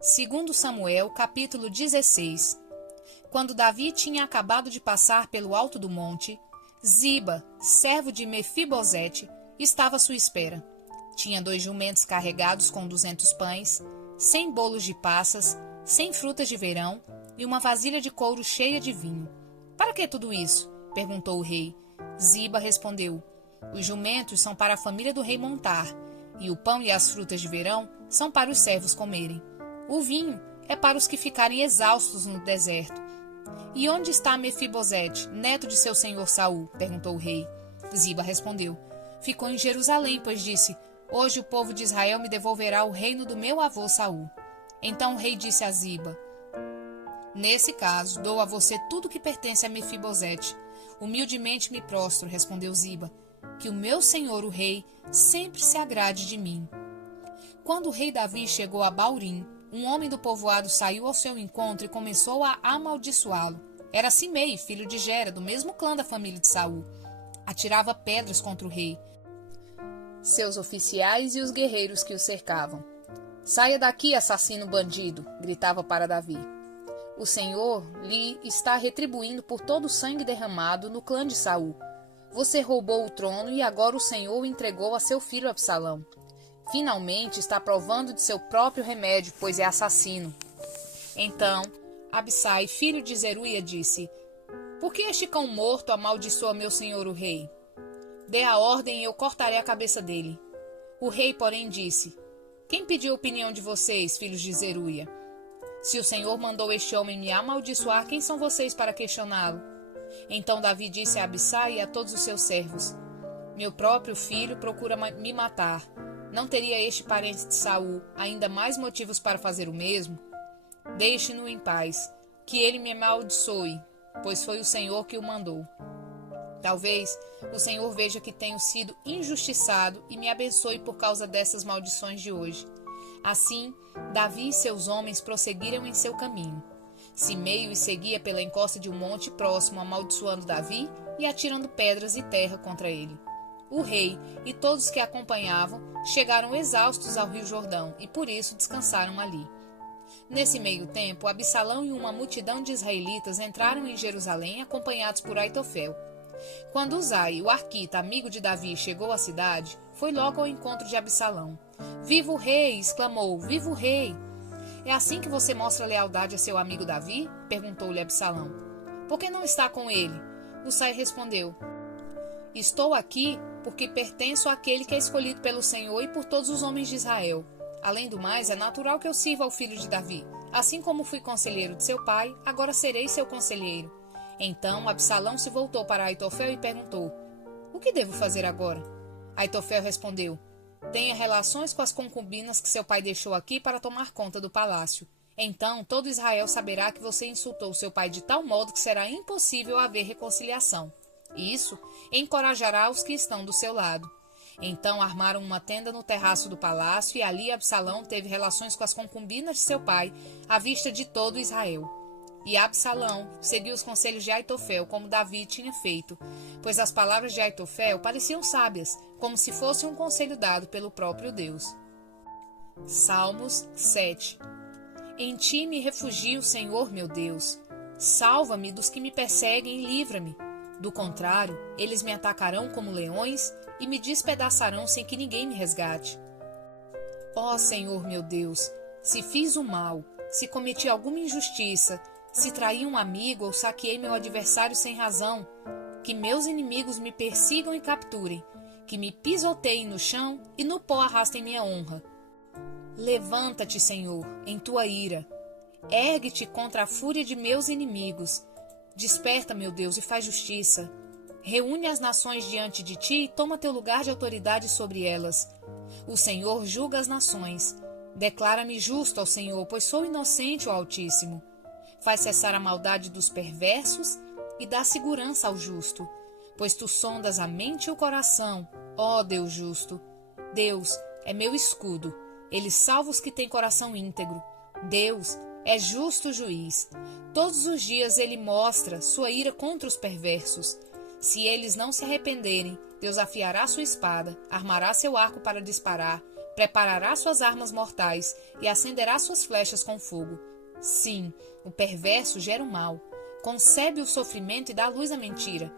Segundo Samuel, capítulo 16. Quando Davi tinha acabado de passar pelo alto do monte, Ziba, servo de Mefibosete, estava à sua espera. Tinha 2 jumentos carregados com 200 pães, 100 bolos de passas, 100 frutas de verão e uma vasilha de couro cheia de vinho. Para que tudo isso? Perguntou o rei. Ziba respondeu: Os jumentos são para a família do rei montar, e o pão e as frutas de verão são para os servos comerem. O vinho é para os que ficarem exaustos no deserto. E onde está Mefibosete, neto de seu senhor Saul? Perguntou o rei. Ziba respondeu: Ficou em Jerusalém, pois disse: Hoje o povo de Israel me devolverá o reino do meu avô Saul. Então o rei disse a Ziba: Nesse caso, dou a você tudo que pertence a Mefibosete. Humildemente me prostro, respondeu Ziba, que o meu senhor, o rei, sempre se agrade de mim. Quando o rei Davi chegou a Baurim, um homem do povoado saiu ao seu encontro e começou a amaldiçoá-lo. Era Simei, filho de Gera, do mesmo clã da família de Saul. Atirava pedras contra o rei, seus oficiais e os guerreiros que o cercavam. Saia daqui, assassino bandido, gritava para Davi. O Senhor lhe está retribuindo por todo o sangue derramado no clã de Saul. Você roubou o trono e agora o Senhor o entregou a seu filho Absalão. Finalmente está provando de seu próprio remédio, pois é assassino. Então, Abissai, filho de Zeruia, disse: Por que este cão morto amaldiçoa meu senhor o rei? Dê a ordem e eu cortarei a cabeça dele. O rei, porém, disse: Quem pediu a opinião de vocês, filhos de Zeruia? Se o Senhor mandou este homem me amaldiçoar, quem são vocês para questioná-lo? Então Davi disse a Abissai e a todos os seus servos: Meu próprio filho procura me matar. Não teria este parente de Saul ainda mais motivos para fazer o mesmo? Deixe-no em paz, que ele me amaldiçoe, pois foi o Senhor que o mandou. Talvez o Senhor veja que tenho sido injustiçado e me abençoe por causa dessas maldições de hoje. Assim, Davi e seus homens prosseguiram em seu caminho. Simei os seguia pela encosta de um monte próximo, amaldiçoando Davi e atirando pedras e terra contra ele. O rei e todos que acompanhavam chegaram exaustos ao rio Jordão e por isso descansaram ali. Nesse meio tempo, Absalão e uma multidão de israelitas entraram em Jerusalém acompanhados por Aitofel. Quando Uzai, o arquita, amigo de Davi, chegou à cidade, foi logo ao encontro de Absalão. Viva o rei! Exclamou. Viva o rei! É assim que você mostra lealdade a seu amigo Davi? Perguntou-lhe Absalão. Por que não está com ele? Uzai respondeu: Estou aqui porque pertenço àquele que é escolhido pelo Senhor e por todos os homens de Israel. Além do mais, é natural que eu sirva ao filho de Davi. Assim como fui conselheiro de seu pai, agora serei seu conselheiro. Então Absalão se voltou para Aitofel e perguntou: O que devo fazer agora? Aitofel respondeu: Tenha relações com as concubinas que seu pai deixou aqui para tomar conta do palácio. Então todo Israel saberá que você insultou seu pai de tal modo que será impossível haver reconciliação. Isso encorajará os que estão do seu lado. Então armaram uma tenda no terraço do palácio e ali Absalão teve relações com as concubinas de seu pai, à vista de todo Israel. E Absalão seguiu os conselhos de Aitofel, como Davi tinha feito, pois as palavras de Aitofel pareciam sábias, como se fosse um conselho dado pelo próprio Deus. Salmos 7. Em ti me refugio, Senhor meu Deus. Salva-me dos que me perseguem e livra-me. Do contrário, eles me atacarão como leões e me despedaçarão sem que ninguém me resgate. Ó Senhor meu Deus, se fiz o mal, se cometi alguma injustiça, se traí um amigo ou saqueei meu adversário sem razão, que meus inimigos me persigam e capturem, que me pisoteiem no chão e no pó arrastem minha honra. Levanta-te, Senhor, em tua ira. Ergue-te contra a fúria de meus inimigos. Desperta, meu Deus, e faz justiça. Reúne as nações diante de ti e toma teu lugar de autoridade sobre elas. O Senhor julga as nações. Declara-me justo ao Senhor, pois sou inocente, ó Altíssimo. Faz cessar a maldade dos perversos e dá segurança ao justo, pois tu sondas a mente e o coração, ó Deus justo. Deus é meu escudo, ele salva os que têm coração íntegro. Deus É justo juiz. Todos os dias ele mostra sua ira contra os perversos. Se eles não se arrependerem, Deus afiará sua espada, armará seu arco para disparar, preparará suas armas mortais e acenderá suas flechas com fogo. Sim, o perverso gera o mal, concebe o sofrimento e dá luz à mentira.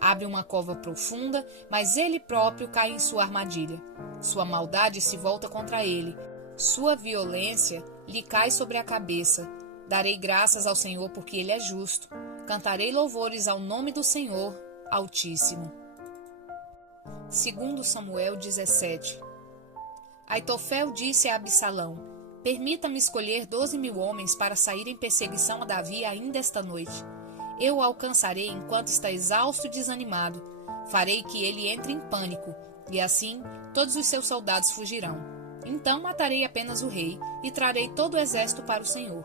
Abre uma cova profunda, mas ele próprio cai em sua armadilha. Sua maldade se volta contra ele, sua violência lhe cai sobre a cabeça. Darei graças ao Senhor porque ele é justo. Cantarei louvores ao nome do Senhor Altíssimo. 2 Samuel 17. Aitofel disse a Absalão: permita-me escolher 12.000 homens para sair em perseguição a Davi ainda esta noite. Eu o alcançarei enquanto está exausto e desanimado. Farei que ele entre em pânico, e assim todos os seus soldados fugirão. Então matarei apenas o rei e trarei todo o exército para o Senhor.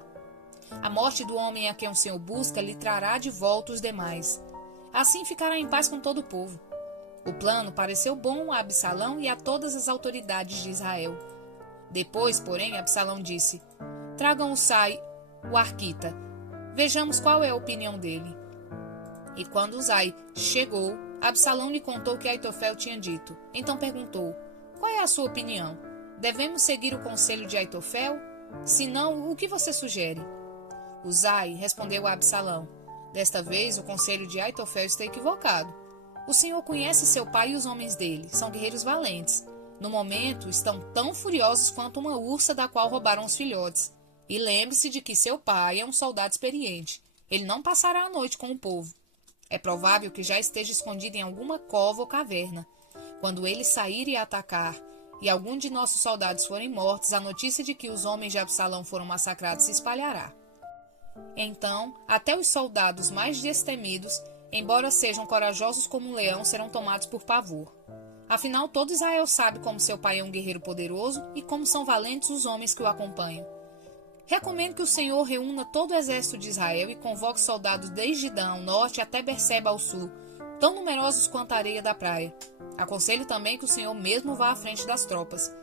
A morte do homem a quem o Senhor busca lhe trará de volta os demais. Assim ficará em paz com todo o povo. O plano pareceu bom a Absalão e a todas as autoridades de Israel. Depois, porém, Absalão disse: tragam Usai, o arquita. Vejamos qual é a opinião dele. E quando Usai chegou, Absalão lhe contou o que Aitofel tinha dito. Então perguntou: qual é a sua opinião? Devemos seguir o conselho de Aitofel? Se não, o que você sugere? Usai respondeu a Absalão: desta vez o conselho de Aitofel está equivocado. O Senhor conhece seu pai e os homens dele, são guerreiros valentes. No momento, estão tão furiosos quanto uma ursa da qual roubaram os filhotes. E lembre-se de que seu pai é um soldado experiente. Ele não passará a noite com o povo. É provável que já esteja escondido em alguma cova ou caverna. Quando ele sair e atacar, e algum de nossos soldados forem mortos, a notícia de que os homens de Absalão foram massacrados se espalhará. Então, até os soldados mais destemidos, embora sejam corajosos como um leão, serão tomados por pavor. Afinal, todo Israel sabe como seu pai é um guerreiro poderoso e como são valentes os homens que o acompanham. Recomendo que o Senhor reúna todo o exército de Israel e convoque soldados desde Dan ao norte até Berseba ao sul, tão numerosos quanto a areia da praia. Aconselho também que o Senhor mesmo vá à frente das tropas.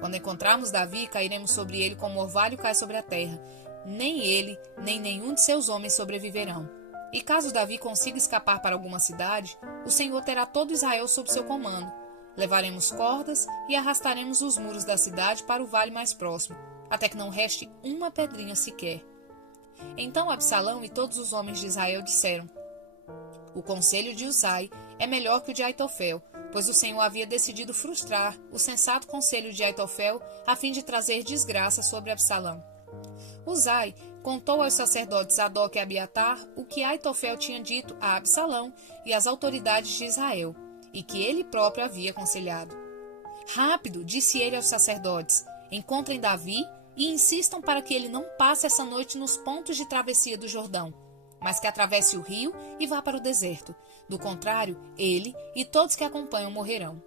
Quando encontrarmos Davi, cairemos sobre ele como o orvalho cai sobre a terra. Nem ele, nem nenhum de seus homens sobreviverão. E caso Davi consiga escapar para alguma cidade, o Senhor terá todo Israel sob seu comando. Levaremos cordas e arrastaremos os muros da cidade para o vale mais próximo, até que não reste uma pedrinha sequer. Então Absalão e todos os homens de Israel disseram: o conselho de Usai é melhor que o de Aitofel, pois o Senhor havia decidido frustrar o sensato conselho de Aitofel a fim de trazer desgraça sobre Absalão. Usai contou aos sacerdotes Zadok e Abiatar o que Aitofel tinha dito a Absalão e às autoridades de Israel, e que ele próprio havia aconselhado. Rápido, disse ele aos sacerdotes, encontrem Davi e insistam para que ele não passe essa noite nos pontos de travessia do Jordão, mas que atravesse o rio e vá para o deserto. Do contrário, ele e todos que acompanham morrerão.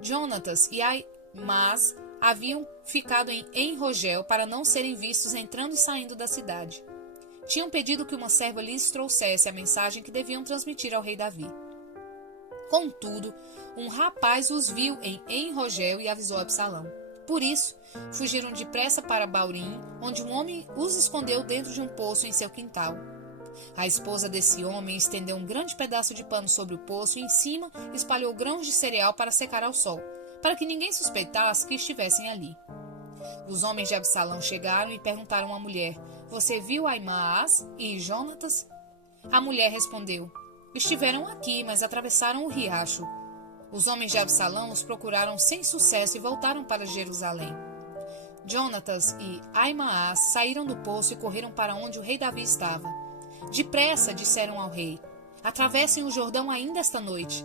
Jonatas e Ahimaas haviam ficado em En-Rogel para não serem vistos entrando e saindo da cidade. Tinham pedido que uma serva lhes trouxesse a mensagem que deviam transmitir ao rei Davi. Contudo, um rapaz os viu em En-Rogel e avisou Absalão. Por isso, fugiram depressa para Baurim, onde um homem os escondeu dentro de um poço em seu quintal. A esposa desse homem estendeu um grande pedaço de pano sobre o poço e em cima espalhou grãos de cereal para secar ao sol, para que ninguém suspeitasse que estivessem ali. Os homens de Absalão chegaram e perguntaram à mulher: você viu Ahimaas e Jonatas? A mulher respondeu: estiveram aqui, mas atravessaram o riacho. Os homens de Absalão os procuraram sem sucesso e voltaram para Jerusalém. Jonatas e Ahimaas saíram do poço e correram para onde o rei Davi estava. Depressa, disseram ao rei, atravessem o Jordão ainda esta noite.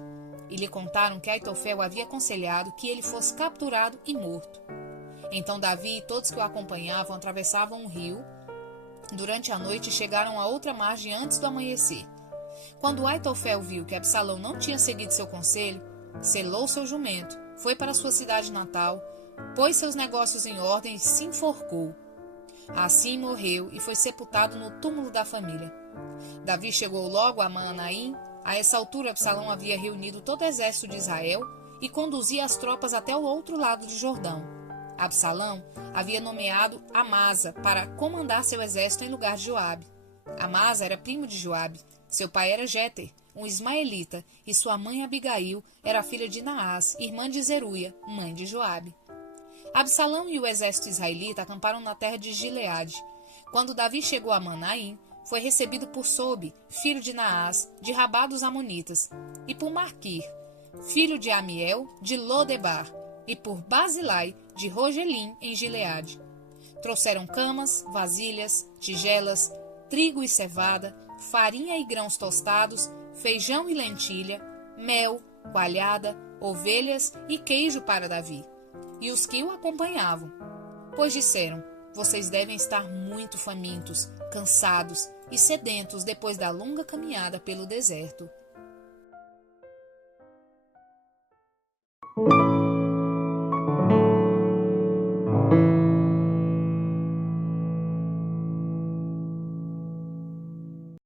E lhe contaram que Aitofel havia aconselhado que ele fosse capturado e morto. Então Davi e todos que o acompanhavam atravessavam o rio durante a noite e chegaram à outra margem antes do amanhecer. Quando Aitofel viu que Absalão não tinha seguido seu conselho, selou seu jumento, foi para sua cidade natal, pôs seus negócios em ordem e se enforcou. Assim morreu e foi sepultado no túmulo da família. Davi chegou logo a Maanaim. A essa altura, Absalão havia reunido todo o exército de Israel e conduzia as tropas até o outro lado do Jordão. Absalão havia nomeado Amasa para comandar seu exército em lugar de Joabe. Amasa era primo de Joabe. Seu pai era Jéter, um ismaelita, e sua mãe Abigail era filha de Naás, irmã de Zeruia, mãe de Joabe. Absalão e o exército israelita acamparam na terra de Gileade. Quando Davi chegou a Manaim, foi recebido por Sobe, filho de Naás, de Rabá dos Amonitas, e por Marquir, filho de Amiel, de Lodebar, e por Basilai, de Rogelim, em Gileade. Trouxeram camas, vasilhas, tigelas, trigo e cevada, farinha e grãos tostados, feijão e lentilha, mel, coalhada, ovelhas e queijo para Davi, e os que o acompanhavam. Pois disseram: vocês devem estar muito famintos, cansados e sedentos depois da longa caminhada pelo deserto.